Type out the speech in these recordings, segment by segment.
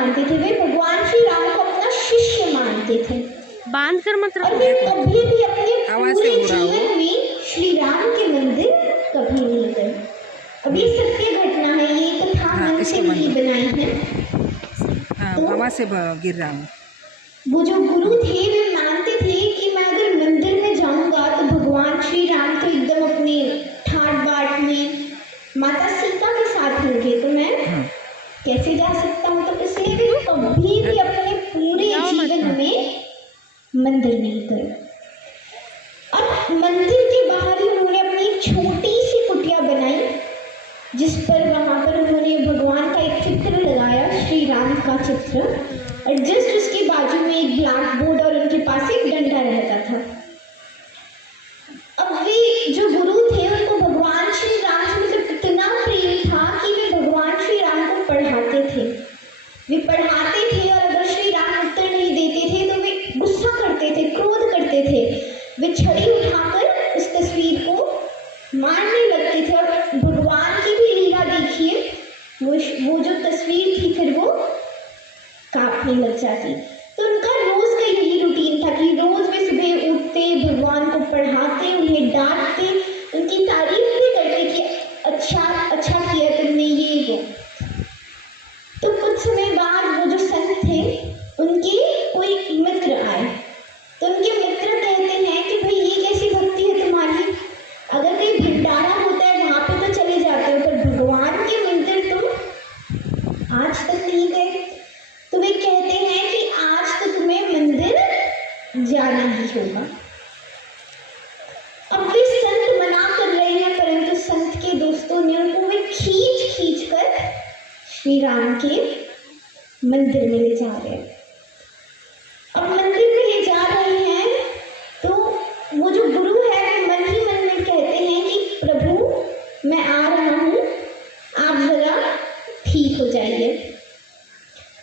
मानते थे, वे भगवान श्री राम को अपना शिष्य मानते थे। बांध कर मत और रखो। वे कभी भी अपने आवाज से पूरे हो रहा हो। जीवन में श्री राम के मंदिर कभी नहीं गए। अब ये सत्य घटना है, ये कथा हाँ, मन से इसको नहीं बंद बनाई है। हाँ, तो हवा से गिर रहा हूँ। वो जो गुरु थे वे मानते थे कि मैं अगर मंदिर में जाऊंगा तो भगवान श्री राम तो एकदम अपने ठाट बाट में माता सीता के साथ होंगे, तो मैं कैसे जा सकता हूँ। तो इसलिए वे कभी भी अपने पूरे जीवन में मंदिर नहीं गए। और मंदिर के बाहर ही उन्होंने अपनी एक छोटी सी कुटिया बनाई, जिस पर वहां पर उन्होंने भगवान का एक चित्र लगाया, श्री राम का चित्र, और जस्ट उसके बाजू में एक ब्लैक बोर्ड और उनके पास एक डंडा रहता था। अब वे जो गुरु थे उनको भगवान श्री राम से मतलब इतना प्रेम था कि वे भगवान श्री राम को पढ़ाते थे। वे पढ़ाते थे और अगर श्री राम उत्तर नहीं देते थे तो वे गुस्सा करते थे, क्रोध करते थे। वे छड़ी उठाकर उस तस्वीर को मारने लगते थे। और भगवान की भी लीला देखिए, वो जो तस्वीर थी फिर वो कांपने लग जाती। तो उनका रोज का यही रूटीन था कि रोज वे सुबह उठते, भगवान को पढ़ाते, उन्हें डांटते, उनकी तारीफ भी करते कि अच्छा किया तुमने ये वो। तो कुछ समय बाद वो जो संत थे उनके कोई मित्र आए, तो उनके मित्र कहते हैं कि भाई ये कैसी भक्ति है तुम्हारी, अगर कहीं भंडारा होता है वहां पे तो चले जाते हो, पर भगवान के मंदिर तुम आज तक नहीं गए। तो वे कहते हैं कि आज तो तुम्हें मंदिर जाना ही होगा। अब वे संत मना कर रहे हैं, परंतु संत के दोस्तों ने उनको वे खींच कर श्री राम के मंदिर में ले जा रहे हैं। अब मंदिर में ले जा रहे हैं तो वो जो गुरु है वे मन ही मन में कहते हैं कि प्रभु मैं आ रहा हूँ, आप जरा ठीक हो जाइए।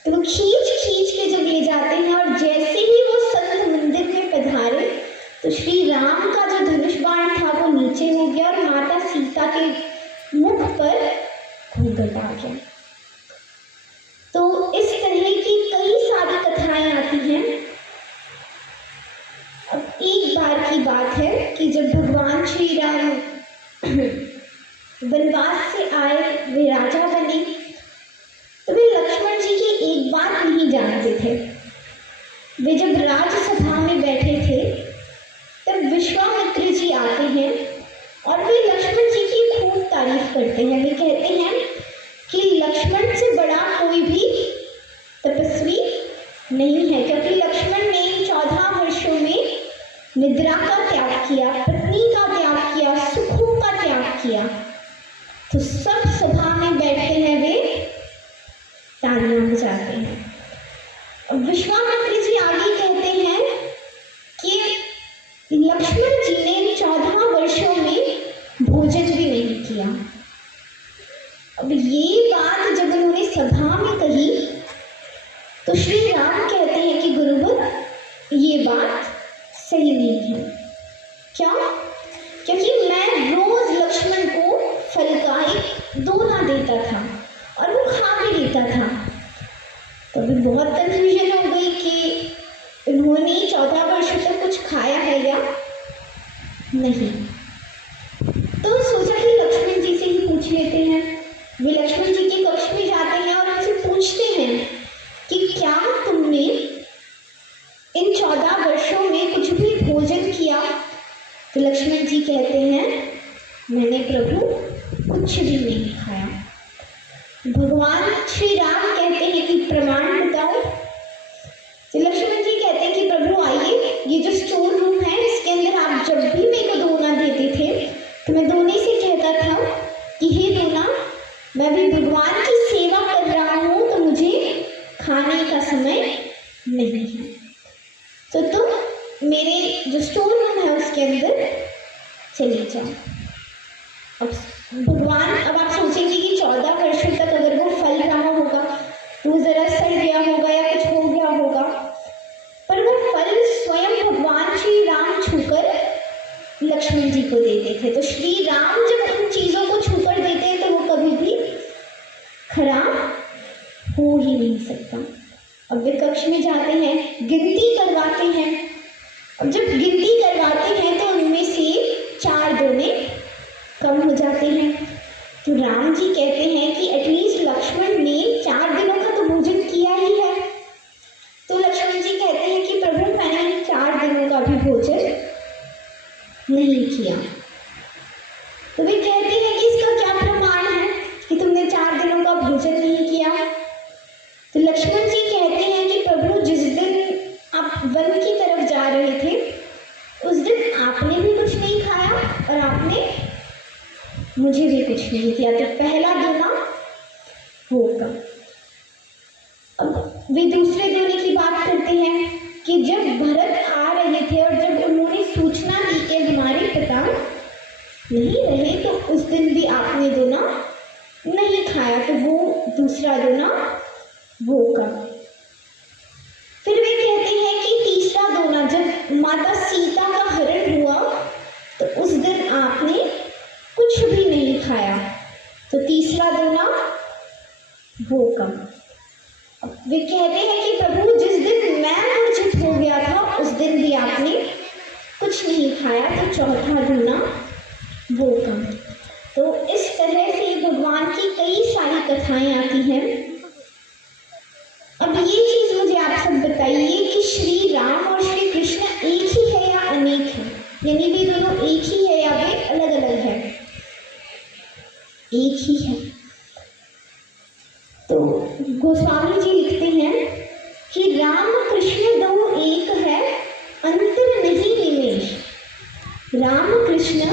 तो वो खींच के जब ले जाते हैं और जैसे ही वो संत मंदिर में पधारे तो श्री राम का जो धनुष बाण था वो नीचे हो गया और माता सीता के मुख पर घूंघट आ गया। तो इस तरह की कई सारी कथाएं आती हैं। अब एक बार की बात है कि जब भगवान श्री राम वनवास से आए, वे राजा बने, तो वे लक्ष्मण जी की एक बात नहीं जानते थे। वे जब राज्यसभा में बैठे थे तब विश्वामित्र जी आते हैं और वे लक्ष्मण जी की खूब तारीफ करते हैं। वे कहते हैं कि लक्ष्मण से बड़ा कोई भी तपस्वी नहीं है, क्योंकि लक्ष्मण ने 14 वर्षों में निद्रा का त्याग किया, पत्नी का त्याग किया, सुखों का त्याग किया। तो सब सभा में बैठते हैं वे तालियां बजाते हैं। अब विश्वामित्र जी आगे कहते हैं कि लक्ष्मण जी ने 14 वर्षों में भोजन भी नहीं किया। अब ये बात जब उन्होंने सभा में कही तो श्री राम कहते हैं कि गुरुवर ये बात सही नहीं है। क्या? क्योंकि मैं रोज लक्ष्मण को फल का एक दोना देता था और वो खा भी लेता था। तो अभी बहुत कंफ्यूजन हो गई कि उन्होंने 14 वर्षों तक कुछ खाया है या नहीं। तो सोचा कि लक्ष्मण जी से ही पूछ लेते हैं। वे लक्ष्मण जी के कक्ष में जाते हैं और उनसे पूछते हैं कि क्या तुमने इन 14 वर्षों में कुछ भी भोजन किया? तो लक्ष्मण जी कहते हैं मैंने प्रभु कुछ भी नहीं खाया। भगवान श्री राम कहते हैं कि प्रमाण बताओ। तो लक्ष्मण जी कहते हैं कि प्रभु आइए, ये जो स्टोर रूम है इसके अंदर आप जब भी मेरे को दोना देते थे तो मैं दोने से कहता था कि हे दोना, मैं भी भगवान की सेवा कर रहा हूँ तो मुझे खाने का समय नहीं है, तो तुम मेरे जो स्टोर रूम है उसके अंदर चले जाओ। अब भगवान, अब आप सोचेंगे कि 14 वर्षों तक अगर वो फल रहा होगा तो वो जरा सड़ गया होगा या कुछ हो गया होगा, पर वो फल स्वयं भगवान श्री राम छूकर लक्ष्मण जी को देते थे। तो श्री राम जब उन चीजों को छूकर देते हैं तो वो कभी भी खराब हो ही नहीं सकता। अब वे कक्ष में जाते हैं, गिनती करवाते हैं। अब जब गिनती करवाते हैं तो उनमें से 4 दोने कम हो जाते हैं। तो राम जी कहते हैं कि एटलीस्ट लक्ष्मण ने 4 दिनों का तो भोजन किया ही है। तो लक्ष्मण जी कहते हैं कि प्रभु मैंने 4 दिनों का भी भोजन नहीं किया। तो वे कहते हैं कि इसका क्या प्रमाण है कि तुमने 4 दिनों का भोजन नहीं किया। तो लक्ष्मण जी कहते हैं कि प्रभु जिस दिन आप वन की तरफ जा रहे थे उस दिन आपने भी कुछ नहीं खाया और आपने मुझे भी कुछ नहीं किया, तो पहला दोना होगा। अब वे दूसरे दोने की बात करते हैं कि जब भरत आ रहे थे और जब उन्होंने सूचना दी कि हमारे पिता नहीं रहे तो उस दिन भी आपने दोना नहीं खाया, तो वो दूसरा दोना होगा। फिर वे कहते हैं कि तीसरा दोना जब माता सीता का हरण हुआ तो उस दिन आपने कुछ भी नहीं खाया, तो तीसरा दोना होगा। अब वे कहते हैं कि प्रभु जिस दिन मैं मूर्छित हो गया था उस दिन भी आपने कुछ नहीं खाया, तो चौथा दोना होगा। तो इस तरह से भगवान की कई सारी कथाएं आती हैं। अब ये चीज मुझे आप सब बताइए कि श्री राम और श्री कृष्ण एक ही है या अनेक है, यानी वे दोनों एक ही है या वे अलग अलग है? एक ही है। तो गोस्वामी जी लिखते हैं कि राम कृष्ण दो एक है, अंतर नहीं निमेश। राम कृष्ण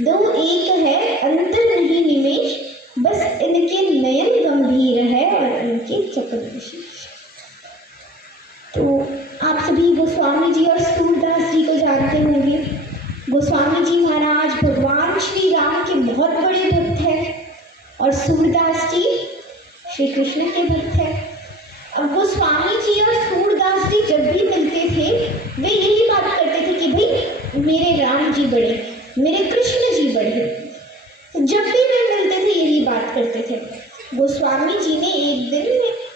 दो एक है, अंतर नहीं निमेश, बस इनके नयन गंभीर है और इनके चक्र विशेष। तो आप सभी गोस्वामी जी और सूरदास जी को जानते होंगे। गोस्वामी जी महाराज भगवान श्री राम के बहुत बड़े भक्त हैं और सूरदास जी श्री कृष्ण के भक्त हैं। अब गोस्वामी जी और सूरदास जी जब भी मिलते थे वे यही बात करते थे कि भाई मेरे राम जी बड़े, मेरे कृष्ण जी बड़े। तो जब भी वे मिलते थे यही बात करते थे। गोस्वामी जी ने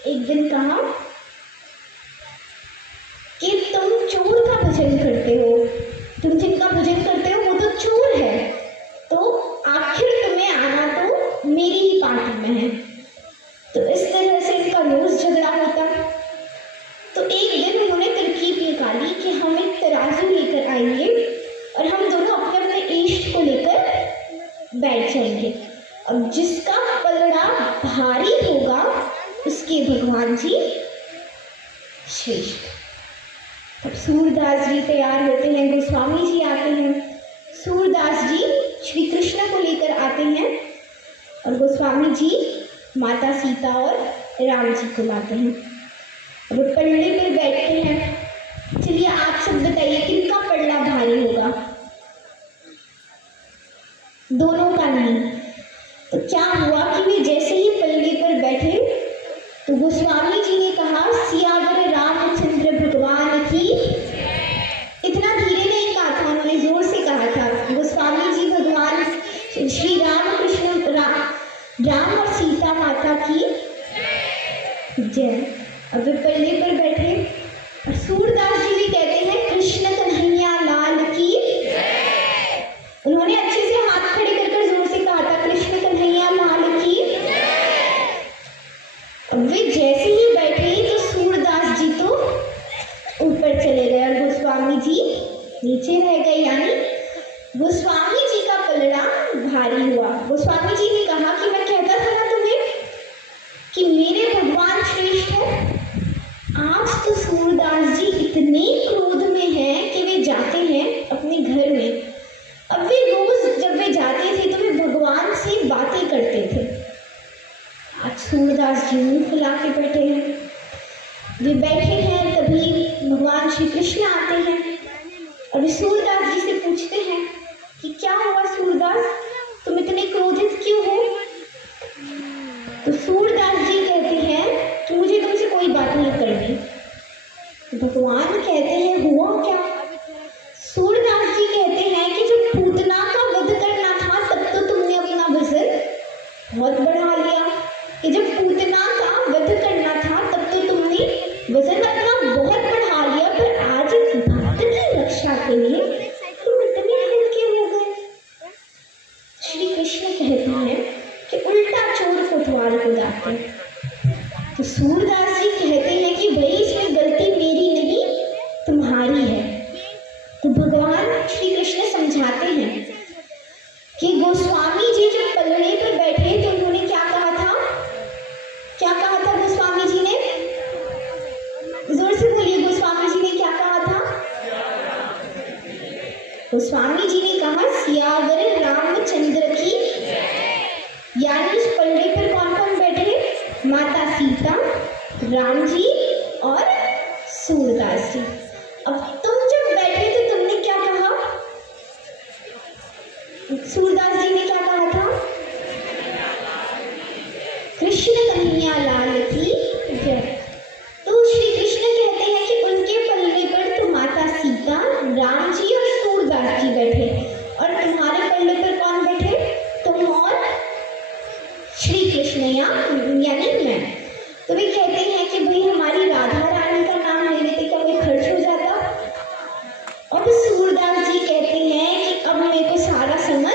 एक दिन कहा कि तुम चोर का भजन करते हो, तुम जिनका भजन करते हो वो तो चोर है, तो आखिर तुम्हें आना तो मेरी ही पार्टी में है। तो इस तरह से इनका रोज झगड़ा होता। तो एक दिन उन्होंने तरकीब निकाली कि हम एक तराजू लेकर आएंगे और हम दोनों अपने अपने इष्ट को लेकर बैठ जाएंगे। अब जिसका पलड़ा भारी होगा उसके भगवान जी श्रेष्ठ। अब सूरदास जी तैयार होते हैं, गोस्वामी जी आते हैं। सूरदास जी श्री कृष्ण को लेकर आते हैं और गोस्वामी जी माता सीता और राम जी को लाते हैं। अब वो पलड़े पर बैठते हैं। चलिए आप सब बताइए किनका पलड़ा भारी होगा? दोनों का नहीं। तो क्या हुआ कि वे जैसे ही पलड़े पर बैठे तो गोस्वामी जी ने कहा सियावर रामचंद्र भगवान की। इतना धीरे नहीं कहा था, उन्होंने जोर से कहा था। गोस्वामी जी भगवान श्री राम कृष्ण राम और सीता माता की जय। अब वे पल्ले पर बैठे और सूरदास जी भी कहते हैं कृष्ण कन्हैया लाल की। उन्होंने अच्छे से हाथ खड़े कर जोर से कहा था कृष्ण कन्हैया लाल की। अब वे जैसे ही बैठे तो सूरदास जी तो ऊपर चले गए और गोस्वामी जी नीचे रह गए, यानी गोस्वामी जी का पलड़ा भारी हुआ। गोस्वामी जी ने कहा कि मैं कहता था ना तुम्हें कि मेरे भगवान श्रेष्ठ है। आज तो सूरदास जी इतने क्रोध में हैं कि वे जाते हैं अपने घर में। अब वे रोज जब वे जाते थे तो वे भगवान से बातें करते थे। आज सूरदास जी मुंह फुला के बैठे हैं। वे बैठे हैं तभी भगवान श्री कृष्ण आते हैं और वे सूरदास जी से पूछते हैं कि क्या हुआ सूरदास, तुम इतने क्रोधित क्यों हो? तो सूरदास जी कहते हैं कि मुझे तुमसे कोई बात नहीं करनी। तो भगवान कहते हैं हुआ क्या? सूरदास जी कहते हैं कि जब पूतना का वध करना था तब तो तुमने अपना वजन बहुत बढ़ा लिया कि जब पूतना का वध करना था तब तो तुमने वजन अपना बहुत बढ़ा लिया, पर आज इस भक्त की रक्षा के लिए तुम इतने हल्के हो गए। श्री कृष्ण कहते हैं कि उल्टा चोर कोतवाल को डांटे। तो सूरदास जी कहते हैं कि भाई इसमें गलती मेरी नहीं तुम्हारी है। तो भगवान श्री कृष्ण समझाते हैं कि गोस्वामी जी जब पलड़े पर बैठे तो उन्होंने क्या कहा था? क्या कहा था गोस्वामी जी ने? जोर से बोलिए, गोस्वामी जी ने क्या कहा था? गोस्वामी जी ने कहा सियावर रामचंद्र की, यानी इस पलड़े पर कौन कौन बैठे? माता सीता, राम जी और सूरदास जी। अब तुम जब बैठे तो तुमने क्या कहा? सूरदास जी ने क्या कहा था? कृष्ण कन्हैया लाल की जय। तो श्री कृष्ण कहते हैं कि उनके पल्ले पर तो माता सीता, राम जी और सूरदास जी बैठे, और तुम्हारे पल्ले पर कौन बैठे? तुम और श्री कृष्ण यानी मैं। तो वे कहते हैं कि भाई हमारी राधा रानी का नाम ले लेते, क्या कोई खर्च हो जाता? और सूरदास जी कहते हैं कि अब मेरे को सारा समझ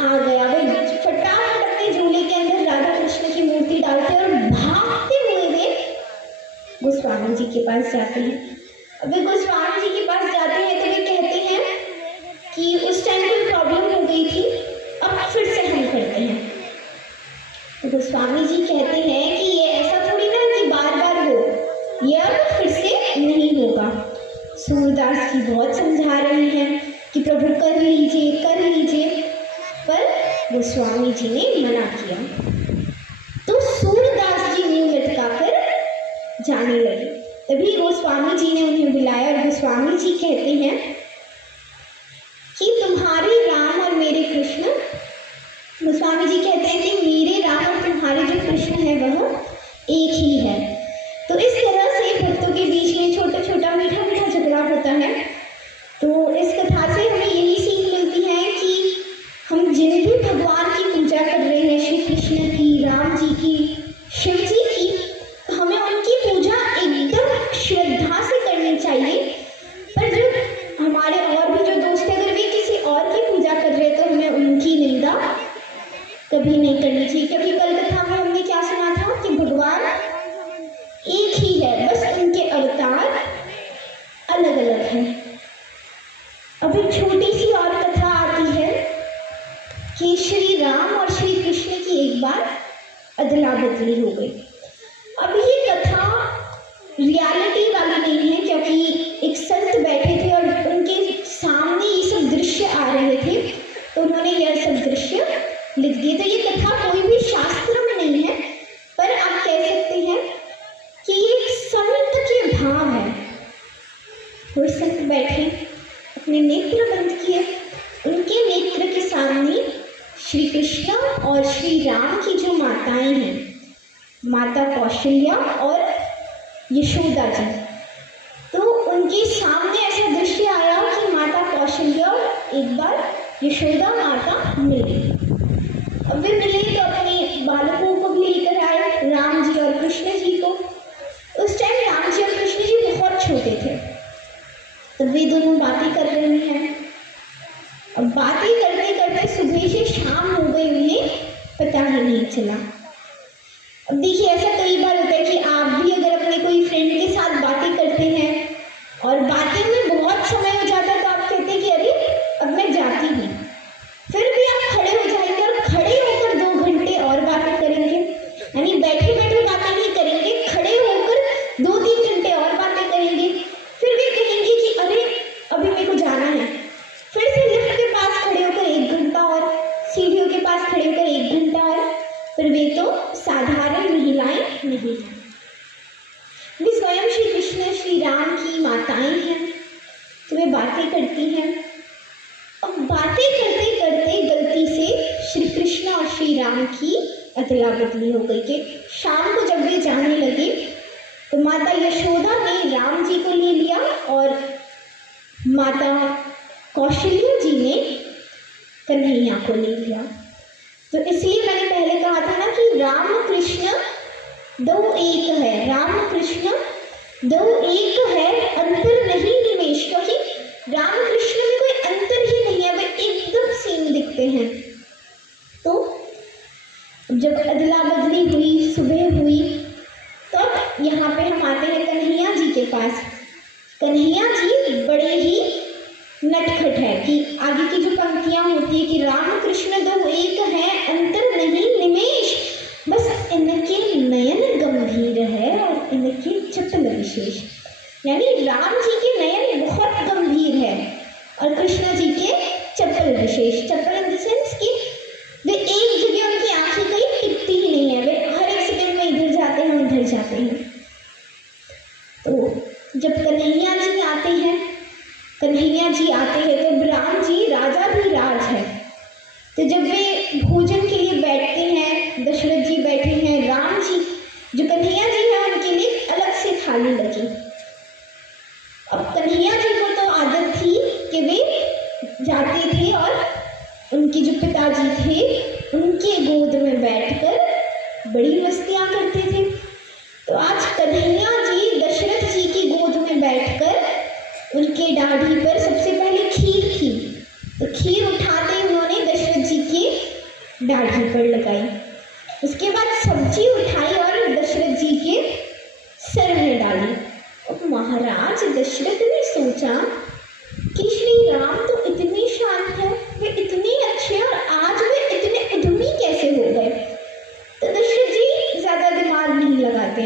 आ गया। वे फटाफट अपने झोले के अंदर राधा कृष्ण की मूर्ति डालते और भागते हुए वे गोस्वामी जी के पास जाते हैं। अब वे गोस्वामी जी के पास जाते हैं तो वे कहते हैं कि उस टाइम कोई प्रॉब्लम हो गई थी, अब फिर से हम करते हैं। तो गोस्वामी जी कहते हैं कि ये ऐसा थोड़ी ना कि बार बार हो, ये अब फिर से नहीं होगा। सूरदास जी बहुत समझा रहे हैं कि प्रभु कर लीजिए, पर गोस्वामी जी ने मना किया। तो सूरदास जी मुंह लटकाकर जाने लगे। तभी गोस्वामी जी ने उन्हें बुलाया और गोस्वामी जी कहते हैं कि तुम्हारे राम और मेरे कृष्ण, गोस्वामी जी कहते हैं कि मेरे राम और तुम्हारे जो कृष्ण है वह एक ही है। तो इस तरह से भक्तों के बीच में छोटा छोटा मीठा मीठा झगड़ा होता है। तो इस कथा से हमें यही सीख मिलती है कि हम जिन भी भगवान की पूजा कर रहे हैं, श्री कृष्ण की, राम जी की, शिव जी की, तो हमें उनकी पूजा एकदम श्रद्धा से करनी चाहिए। पर जो हमारे और भी जो दोस्त हैं, अगर वे किसी और की पूजा कर रहे हैं तो हमें उनकी निंदा कभी नहीं करनी चाहिए। क्योंकि कल कथा में हमने क्या सुना था कि भगवान एक ही है, बस उनके अवतार अलग अलग हैं। अब एक छोटी सी और कथा आती है कि श्री राम और श्री कृष्ण की एक बार अदला बदली हो गई। अब ये कथा रियलिटी वाली नहीं है, क्योंकि एक संत बैठे थे और उनके सामने ये सब दृश्य आ रहे थे, तो उन्होंने यह सब दृश्य लिख दिए। तो ये कथा कोई भी शास्त्र में नहीं है, पर आप कह सकते हैं कि ये एक संत के भाव है। कोई संत बैठे, अपने नेत्र बंद किए, उनके नेत्र के सामने श्री कृष्ण और श्री राम की जो माताएं हैं, माता कौशल्या और यशोदा जी, तो उनके सामने ऐसा दृश्य आया कि माता कौशल्या एक बार यशोदा माता मिली। अब वे मिले तो अपने बालकों को भी लेकर आए, राम जी और कृष्ण जी को। उस टाइम राम जी और कृष्ण जी बहुत छोटे थे। तो वे दोनों बातें कर रहे हैं। अब बातें करते करते सुबह से शाम हो गई, उन्हें पता ही नहीं चला। अब देखिए, ऐसा कई बार होता है कि आप भी अगर अपने कोई फ्रेंड के साथ बातें करते हैं और बातें में बहुत समय हो जाता है तो आप कहते हैं कि अरे अब मैं जाती हूँ। फिर भी आप खड़े हो जाएंगे और खड़े होकर 2 घंटे और बातें करेंगे, यानी बैठे बैठे बातें नहीं करेंगे, खड़े होकर 2-3 घंटे और बातें करेंगे। फिर भी कहेंगे कि अरे अभी मेरे को जाना है। फिर से लिफ्ट के पास खड़े होकर 1 घंटा और, सीढ़ियों के पास खड़े होकर 1 घंटा और। पर वे तो साधारण महिलाएं नहीं हैं, वे स्वयं श्री कृष्ण श्री राम की माताएं हैं। तो वे बातें करती हैं। अब बातें करते करते गलती से श्री कृष्ण और श्री राम की अदला बदली हो गई कि शाम को जब वे जाने लगे तो माता यशोदा ने राम जी को ले लिया और माता कौशल्या जी ने कन्हैया को ले लिया। तो इसलिए मैंने पहले कहा था ना कि राम कृष्ण दो एक है, राम कृष्ण दो एक है, अंतर नहीं निमेश, क्योंकि राम कृष्ण में कोई अंतर ही नहीं है, वे एकदम सेम दिखते हैं। तो जब अदला बदली हुई, सुबह हुई, तो यहाँ पे हम आते हैं कन्हैया जी के पास। कन्हैया जी बड़े ही नटखट है कि आगे की जो पंक्तियां होती है कि राम कृष्ण दो एक है, अंतर नहीं निमेश, बस इनके नयन गंभीर है और इनके चपल विशेष। यानी राम जी के नयन बहुत गंभीर है और कृष्ण जी के चपल विशेष। चपल इन द सेंस कि वे एक जगह, उनकी आंखें कहीं टिकती ही नहीं है, वे हर एक सेकंड में इधर जाते हैं उधर जाते हैं। तो जब कन्हैया जी आते हैं, कन्हैया जी आते हैं तो राम जी राजा भी राज है। तो जब वे भोजन के लिए बैठते हैं, दशरथ जी बैठे हैं, राम जी, जो कन्हैया जी है उनके लिए अलग से थाली लगी। अब कन्हैया जी को तो आदत थी कि वे जाते थे और उनके जो पिताजी थे उनके गोद में बैठकर बड़ी मस्तियाँ करते थे। तो आज कन्हैया जी दशरथ जी की गोद में बैठकर उनके दाढ़ी पर सबसे पहले खीर थी, तो खीर उठाते उन्होंने दशरथ जी की दाढ़ी पर लगाई। उसके बाद सब्जी उठाई और दशरथ जी के सर में डाली। और महाराज दशरथ ने सोचा कि श्री राम तो इतने शांत है, वे इतने अच्छे, और आज वे इतने उद्यमी कैसे हो गए। तो दशरथ जी ज्यादा दिमाग नहीं लगाते,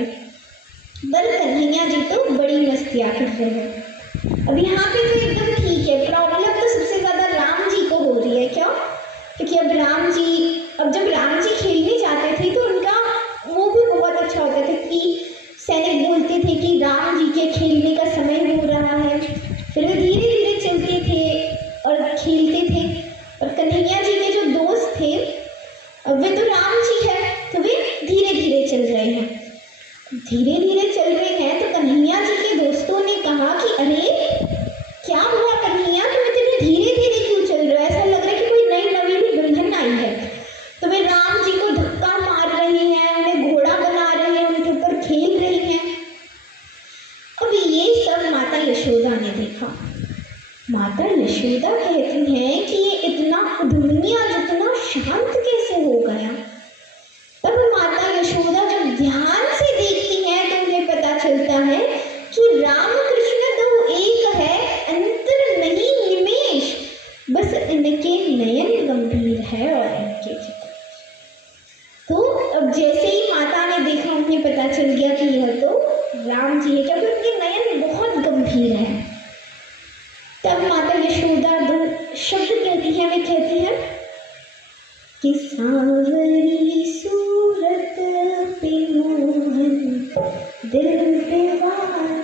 बल कन्हैया जी तो बड़ी मस्तियाँ कर रहे हैं। अब यहाँ पे तो एकदम ठीक है, प्रॉब्लम तो सबसे ज्यादा राम जी को हो रही है। क्यों? क्योंकि अब जब राम जी खेलने जाते थे तो उनका वो भी बहुत अच्छा होता था कि सैनिक बोलते थे कि राम जी के खेलने का समय हो रहा है, फिर वे धीरे धीरे चलते थे और खेलते थे। और कन्हैया जी के जो दोस्त थे, अब वे तो राम जी है, तो वे धीरे धीरे चल रहे हैं, धीरे धीरे चल रहे हैं। तो कन्हैया जी के दोस्तों ने कहा कि अरे क्या हुआ कन्हैया, तुम इतने धीरे धीरे क्यों चल रहे हो, ऐसा लग रहा है कि कोई नई नवीली दुल्हन आई है। तो वे राम जी को धक्का मार रहे हैं, उन्हें घोड़ा बना रहे हैं, उनके ऊपर खेल रहे हैं। अब ये सब माता यशोदा ने देखा। माता यशोदा कहती हैं कि ये इतना दुनिया जितना शांत कैसे हो गया। तब माता यशोदा जब ध्यान से देखती हैं तो उन्हें पता चलता है कि राम कृष्ण दो एक है, अंतर नहीं निमेश, बस इनके नयन गंभीर है और इनके चित्र। तो अब जैसे ही माता ने देखा उन्हें पता चल गया कि यह तो राम जी है, क्योंकि उनके नयन बहुत गंभीर है। तब माता यशोदा दो शब्द कहती हैं, वे कहती हैं कि सांवरी सूरत पे मोहन दिल पे वाला,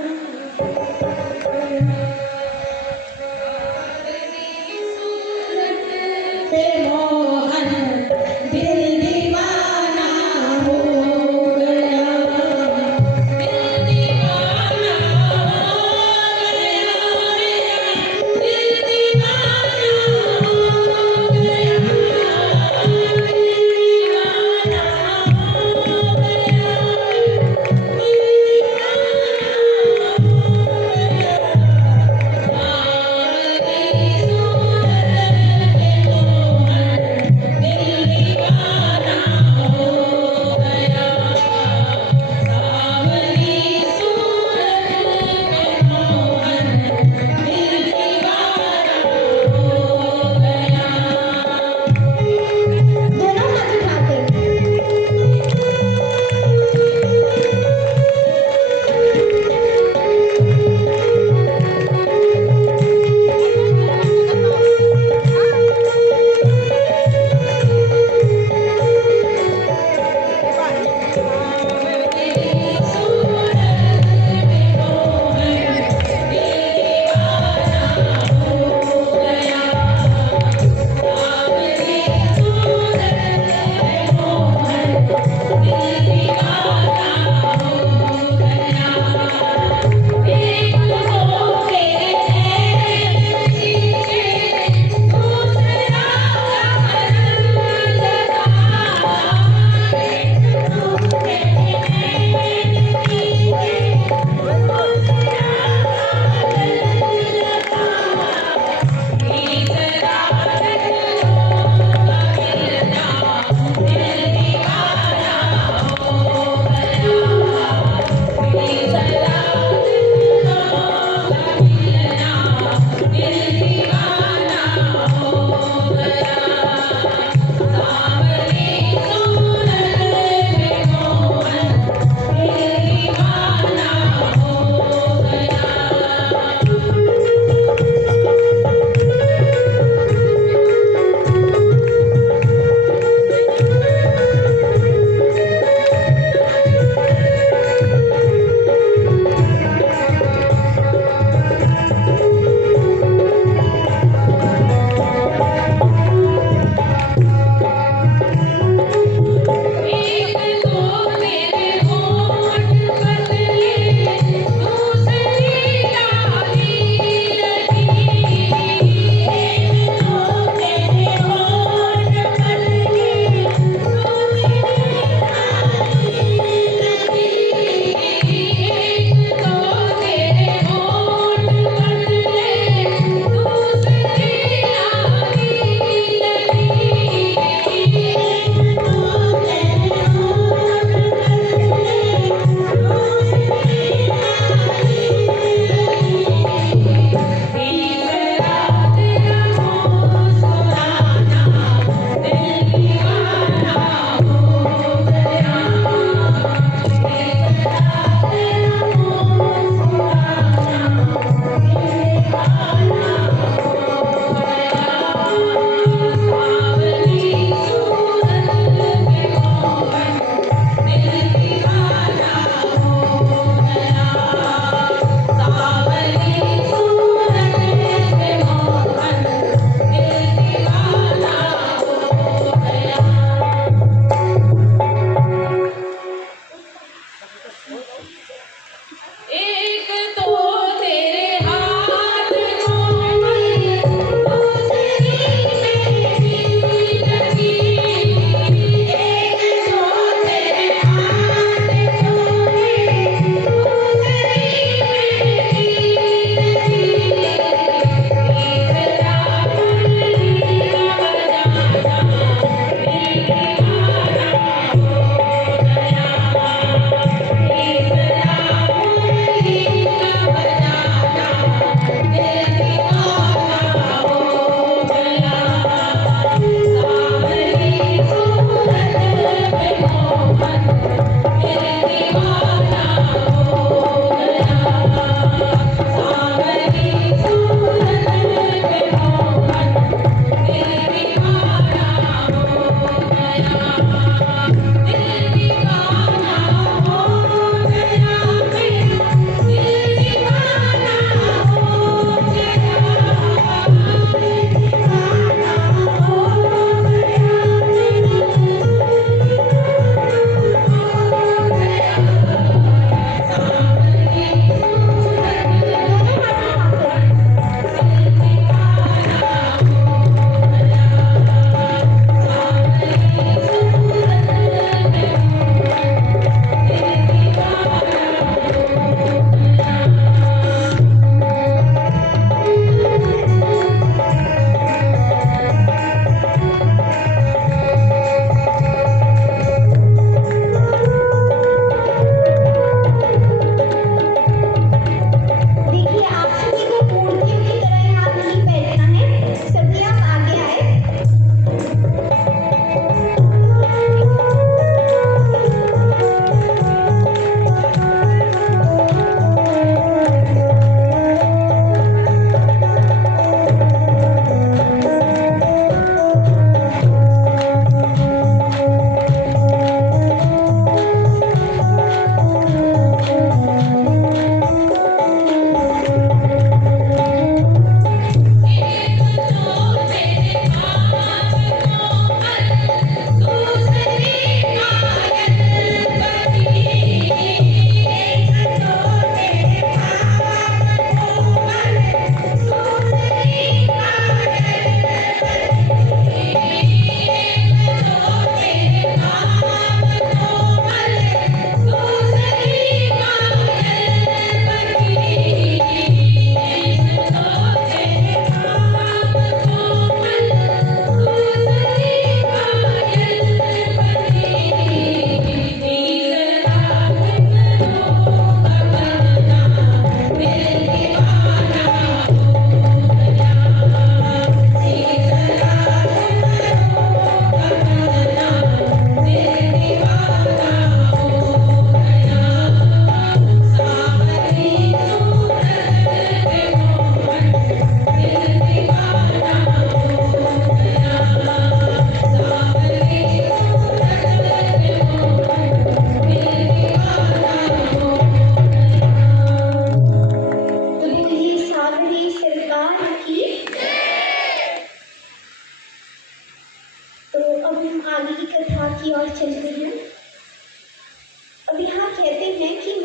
पे मोहन दिल दीवाना हो गया, दिल दीवाना हो गया, दिल दीवाना हो गया, दिल दीवाना हो दोनों हाथ उठाकर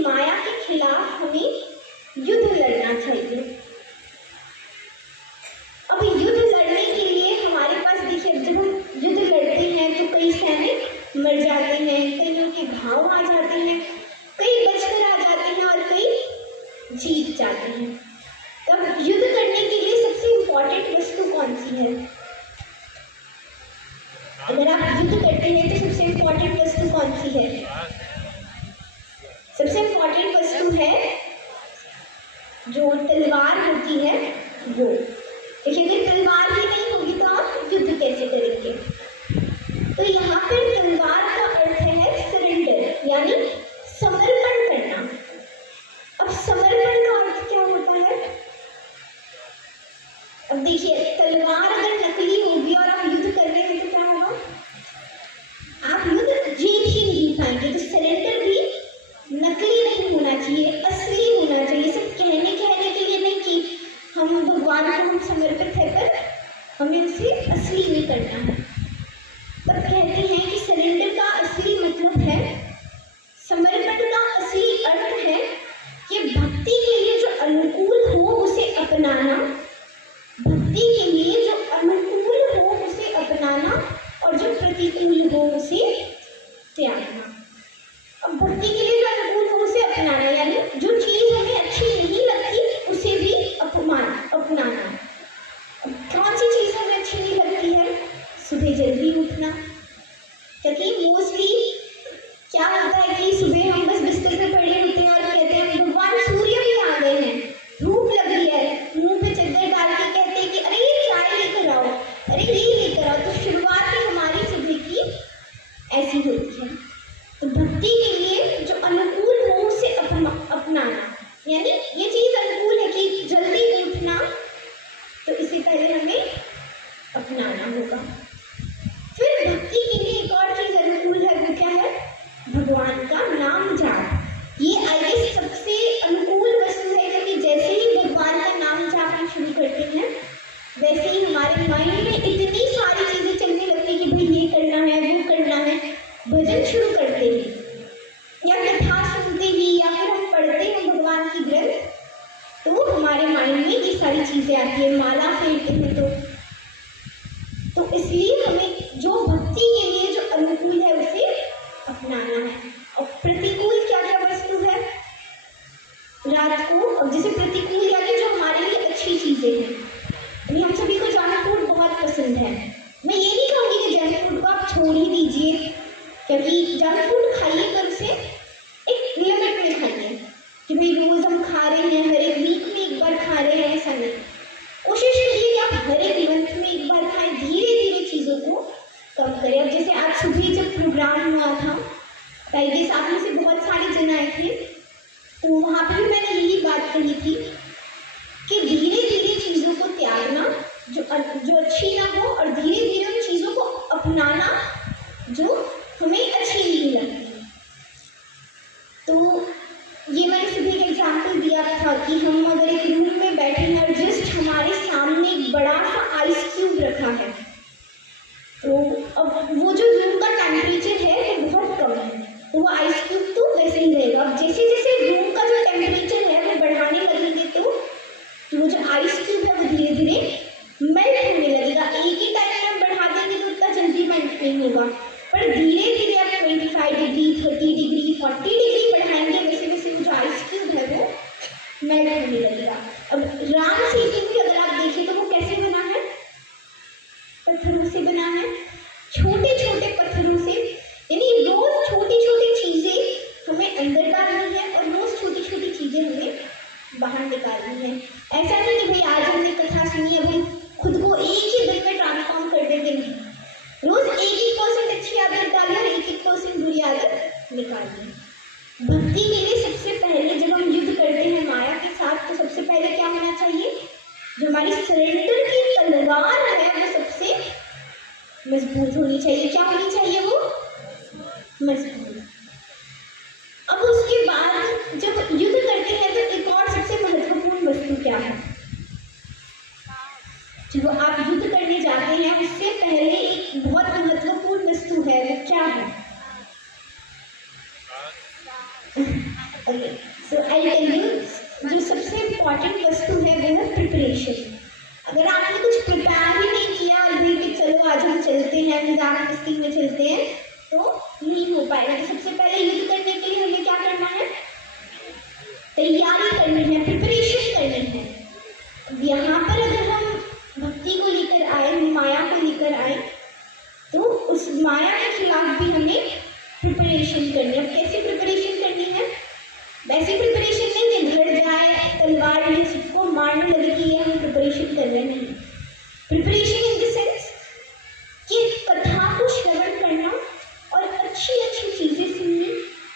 माया के खिलाफ हमें युद्ध लड़ना चाहिए। अब युद्ध लड़ने के लिए हमारे पास देखिए, जब हम युद्ध लड़ते हैं तो कई सैनिक मर जाते हैं, कईयों के घाव आ जाते हैं, कई बचकर आ जाते हैं और कई जीत जाते हैं। तब युद्ध करने के लिए सबसे इम्पोर्टेंट वस्तु कौन सी है? अगर आप युद्ध करते हैं तो सबसे इम्पोर्टेंट वस्तु कौन सी है? सबसे इम्पोर्टेंट वस्तु है जो तलवार होती है वो। देखिए, अगर तलवार ही नहीं होगी तो आप युद्ध कैसे करेंगे? तो यहाँ पर तलवार का अर्थ है सरेंडर, यानी समर्पण करना। अब समर्पण का अर्थ क्या होता है? अब देखिए, तलवार अगर नकली होगी और आप युद्ध कर रहे हैं तो क्या होगा? आप युद्ध जीत ही नहीं पाएंगे। तो सरेंडर भी नकली नहीं होना चाहिए, असली होना चाहिए। सिर्फ कहने के लिए नहीं कि हम भगवान को हम समर्पित है, पर हमें उसे असली में करना है। तब कहते हैं कि सरेंडर का असली मतलब है, समर्पण का असली अर्थ है कि भक्ति के लिए जो अनुकूल हो उसे अपनाना, भक्ति के लिए जो अनुकूल हो उसे अपनाना और जो प्रतिकूल हो उसे त्यागना। अब भक्ति के लिए जो अनुकूल हो उसे अपनाना, यानी जो चीज हमें अच्छी नहीं लगती उसे भी अपनाना। अब कौन सी चीज हमें अच्छी नहीं लगती है? सुबह जल्दी उठना, क्योंकि मोस्टली क्या होता है कि सुबह हम बस बिस्तर पे पड़े होते हैं और कहते हैं भगवान सूर्य भी आ गए हैं, धूप लग रही है, मुंह पे चादर डाल के कहते हैं कि अरे ये चाय लेकर आओ, अरे ये लेकर आओ। तो शुरुआत ही हमारी सुबह की ऐसी होती है। तो भक्ति के लिए जो अनुकूल हो उसे अपनाना, यानी ये चीज अनुकूल है कि जल्दी उठना, तो इसे पहले हमें अपनाना होगा। फिर भक्ति के लिए एक और चीज अनुकूल है, वो क्या है? भगवान का नाम जाप। ये आई गेस सबसे अनुकूल वस्तु है, क्योंकि जैसे ही भगवान का नाम जाप हम शुरू करते हैं वैसे ही हमारे माइंड में इतनी सारी चीजें चलने लगती है कि भाई ये करना है, वो करना है। भजन शुरू करते ही या कथा सुनते ही या फिर हम पढ़ते हैं भगवान की ग्रंथ, तो हमारे माइंड में ये सारी चीजें आती है। माला फेरते हैं तो इसलिए हमें जो भक्ति के लिए जो अनुकूल है उसे अपनाना है। और प्रतिकूल क्या क्या वस्तु है? रात को, अब जैसे प्रतिकूल यानी जो हमारे लिए अच्छी चीजें हैं। अभी हम सभी को जंक फूड बहुत पसंद है। मैं ये नहीं कहूँगी कि जंक फूड को आप छोड़ ही दीजिए, क्योंकि जंक फूड खाइए पर उसे एक लिमिट में खाइए कि भाई रोज हम खा रहे हैं, हर एक वीक में एक बार खा रहे हैं, ऐसा नहीं। कोशिश करिए कि आप हर एक मंथ में एक बार खाएं, धीरे धीरे चीज़ों को कम करें। अब जैसे आज सुबह जब प्रोग्राम हुआ था, पहले आप में से बहुत सारे जन आए थे, तो वहाँ पर भी मैंने यही बात कही थी कि धीरे धीरे चीज़ों को त्यागना जो अच्छी ना हो, और धीरे धीरे उन चीज़ों को अपनाना जो हमें अच्छी नहीं लगती। तो ये मैंने सुबह एक एग्जाम्पल दिया था कि हम अगर एक रूम में बैठे हैं और जस्ट हमारे सामने एक बड़ा सा आइस क्यूब रखा है, तो अब वो जो रूम का टेम्परेचर है वो बहुत कम है, तो वो आइस क्यूब तो वैसे ही रहेगा। अब जैसे जैसे रूम का जो टेम्परेचर है वो बढ़ाने लगेंगे तो वो जो आइस क्यूब है वो धीरे धीरे मेल्ट होने लगेगा। एक ही टाइम में हम बढ़ा देंगे तो उतना जल्दी मेल्ट नहीं होगा, पर धीरे धीरे आप 25 डिग्री, 30 डिग्री, 40 डिग्री बढ़ाएंगे, वैसे वैसे वो जो आइस क्यूब है वो मेल्ट होने लगेगा। अब राम सेतु भी अगर आप देखें तो वो कैसे बना है? पत्थरों से बना है, छोटे छोटे पत्थरों से। यानी रोज छोटी छोटी चीजें हमें अंदर डालनी है और रोज छोटी छोटी चीजें हमें बाहर निकालनी है। ऐसा नहीं कि भाई आज हमने कथा सुनी है, भाई खुद को एक ही दिन में ट्रांसफॉर्म कर देंगे, नहीं। रोज 1% अच्छी आदत डालिए और 1% बुरी आदत निकालिए। भक्ति के लिए सबसे पहले जब हम युद्ध करते हैं माया के साथ, तो सबसे पहले क्या होना चाहिए? जो हमारी सरेंडर की तलवार है वो सबसे मजबूत होनी चाहिए। क्या होनी चाहिए? वो मजबूत। अब उसके बाद जब युद्ध करते हैं तो एक और सबसे महत्वपूर्ण वस्तु क्या है? जब आप युद्ध करने जाते हैं उससे पहले एक बहुत महत्वपूर्ण वस्तु है, वो क्या है? Okay, so I tell you, जो सबसे इम्पोर्टेंट वस्तु है वो है प्रिपरेशन। अगर आपने कुछ प्रिपेयर ही नहीं किया और भी कि चलो आज हम चलते हैं, मजाक मस्ती में चलते हैं, तो नहीं हो पाएगा। तो सबसे पहले युद्ध करने के लिए हमें क्या करना है? तैयारी करनी है, प्रिपरेशन करनी है। अब यहाँ पर अगर हम भक्ति को लेकर आए, माया को लेकर आए, तो उस माया के खिलाफ भी हमें प्रिपरेशन करनी है। अब कैसे प्रिपरेशन करनी है? वैसे प्रिपरेशन नहीं कि घर जाए तलवार ले सबको मारने लगे कि ये हम प्रिपरेशन कर रहे हैं। प्रिपरेशन इन द सेंस कि कथा को श्रवण करना और अच्छी अच्छी चीजें सुननी,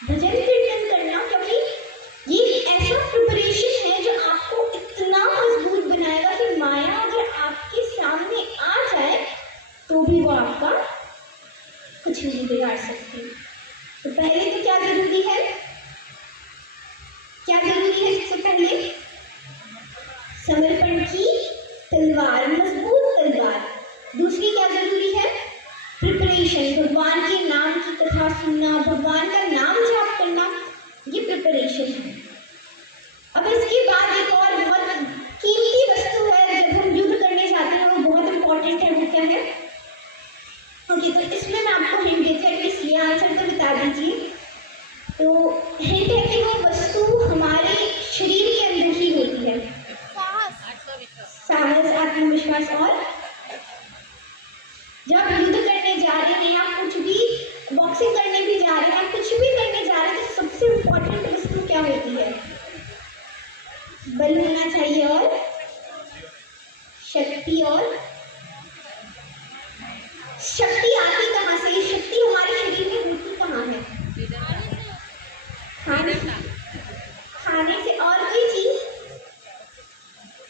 भजन कीर्तन करना, क्योंकि ये ऐसा प्रिपरेशन है जो आपको इतना मजबूत बनाएगा कि माया अगर आपके सामने आ जाए तो भी वो आपका कुछ नहीं बिगाड़ सकती। तो पहले तो क्या जरूरी है? क्या जरूरी है? सबसे पहले समर्पण की तलवार, मजबूत तलवार। दूसरी क्या जरूरी है? प्रिपरेशन, भगवान के नाम की कथा सुनना, भगवान का नाम जाप करना, ये प्रिपरेशन है। अब इसके बाद एक और बहुत कीमती वस्तु है जब हम युद्ध करने जाते हैं, वो बहुत इंपॉर्टेंट है। वो क्या है? ओके, तो इसमें मैं आपको हिंट देती हूँ, एटलीस्ट ये आंसर तो बता दीजिए। तो हिंट है कि वो वस्तु हमारे शरीर के अंदर ही होती है। साहस, आत्मविश्वास। और जब युद्ध करने जा रहे हैं या कुछ भी बॉक्सिंग करने भी जा रहे हैं, कुछ भी करने जा रहे हैं, तो सबसे इम्पोर्टेंट वस्तु क्या होती है? बल होना चाहिए और शक्ति। और शक्ति आती कहाँ से? ये शक्ति हमारे शरीर में होती कहाँ है? खाने से। और कोई चीज?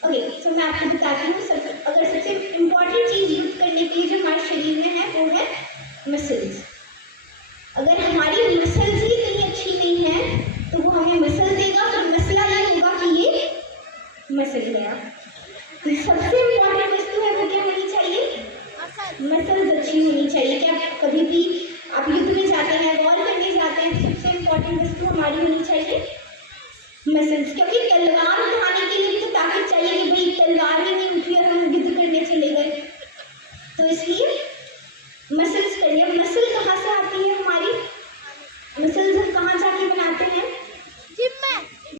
ओके, तो मैं आपको बताती हूँ। अगर सबसे इम्पोर्टेंट चीज युद्ध करने के लिए जो हमारे शरीर में है वो है मसल्स। अगर हमारी मसल्स ही कहीं अच्छी नहीं है तो वो हमें मसल देगा, तो मसला ये होगा कि ये मसल गया। तो सबसे इम्पोर्टेंट वस्तु है वो क्या होनी चाहिए? मसल्स अच्छी होनी चाहिए। क्या कभी भी आप युद्ध में जाते हैं, वॉर करने जाते हैं, सबसे इम्पोर्टेंट वस्तु हमारी होनी चाहिए मसल्स। क्योंकि तलवार उठाने के लिए भी तो ताकत चाहिए कि भाई तलवार ही नहीं उठी और हम युद्ध करने चले गए, तो इसलिए मसल्स करिए।